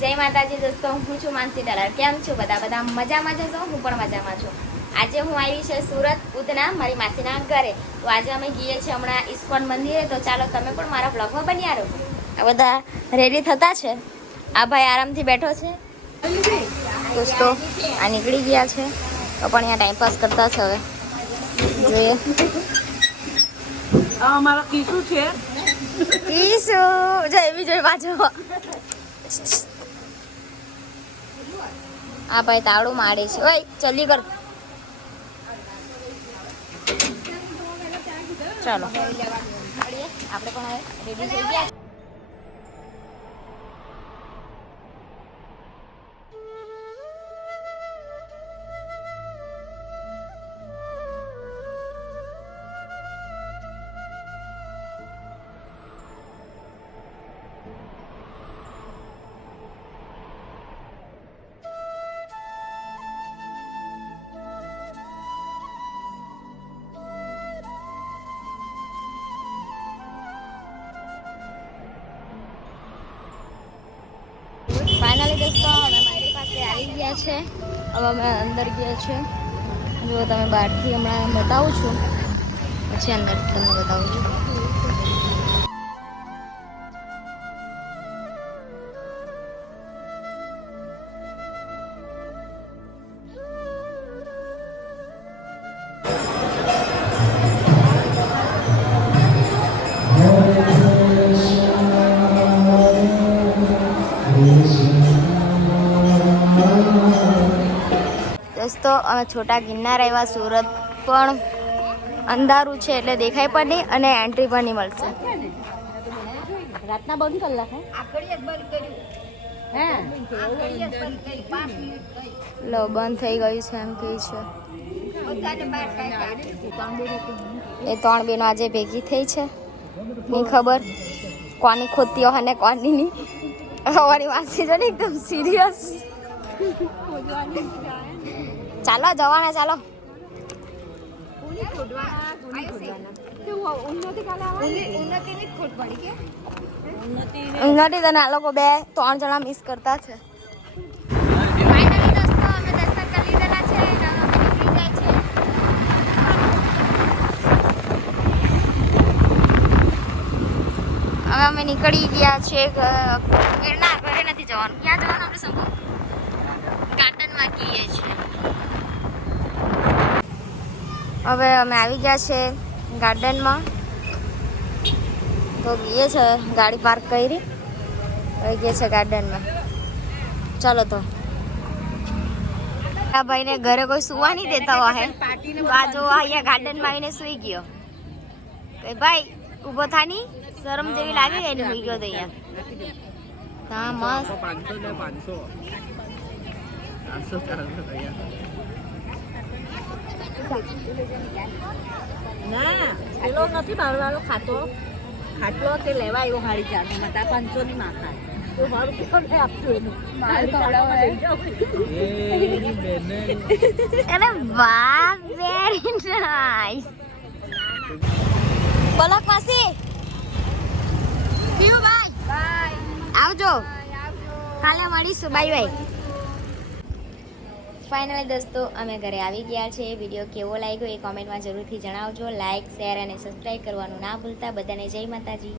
જય માતાજી દોસ્તો, હું છું માનસી ડાલર. કેમ છો બધા મજામાં જશો? હું પણ મજામાં છું. આજે હું આવી છે સુરત ઉધના મારી માસીના ઘરે. તો આજે અમે ગઈએ છીએ હમણાં ઇસ્કોન મંદિરે. તો ચાલો તમે પણ મારા બ્લોગમાં બન્યા રહો. આ બધા રેડી થતા છે. આ ભાઈ આરામથી બેઠો છે દોસ્તો. આ નીકળી ગયા છે તો પણ અહીંયા ટાઈમપાસ કરતા છે. હવે જોઈએ અમારા કીસુ છે. કીસુ જય વિજય બાજુ. આ ભાઈ તાળું મારે છે. ઓય જલ્દી કર. ચાલો આપણે પણ હવે રેડી થઈ ગયા. ફાઇનલી દોસ્તો અમે મંદિર પાસે આવી ગયા છે. હવે અમે અંદર ગયા છે. જો તમે બહારથી હમણાં બતાવું છું, પછી અંદર તમને બતાવું છું. દોસ્તો અમે છોટા ગિરનાર આવ્યા. સુરત પણ અંધારું છે એટલે દેખાય પણ નહીં અને એન્ટ્રી પણ નહીં મળશે. રાતના બંધ કલાક લો બંધ થઈ ગયું છે એમ કે છે. એ 3 બહેનો આજે ભેગી થઈ છે. નહીં ખબર કોની ખોતી હોય ને કોની નહીં. અમારી વાસી જો ને એકદમ સિરિયસ. ચાલો જવાના ચાલો. ઉન્નતિ તને આ લોકો 2-3 જણા મિસ કરતા છે. હવે અમે નીકળી ગયા છીએ. ગિરનાર ઘરે નથી જવાનું. ક્યાં જવાનું આપણે સંભવ ગાર્ડનમાં ગઈએ છીએ. હવે અમે આવી ગયા છે ગાર્ડનમાં. તો ગઈએ છે ગાડી પાર્ક કરી આવી ગયા છે ગાર્ડનમાં. ચાલો તો આ ભાઈને ઘરે કોઈ સુવા નહીં દેતા હોય તો આ જો અહીંયા ગાર્ડનમાં આવીને સુઈ ગયો. ભાઈ ઊભો થાની શરમ જેવી લાગે એને સુઈ ગયો તો અહીંયા. હા મસ્ત. 500 ના પેલો નથી બારવાળો ખાટલો તે લેવા આવ્યો હારી 4 માં. 500 ની માં ખાય તો મારું કેમ નહીં આપતું એનું માર ખવડાવવા લઈ જાવ. અરે વાહ વેરી નાઈસ. બોલો માસી પીવું ભાઈ. બાય આવજો. કાલે મળીશું. Bye bye. ફાઇનલી દોસ્તો અમે ઘરે આવી ગયા છે. વિડીયો કેવો લાગ્યો એ કોમેન્ટમાં જરૂરથી જણાવજો. લાઇક, શેર અને સબસ્ક્રાઈબ કરવાનું ના ભૂલતા. બધાને જય માતાજી.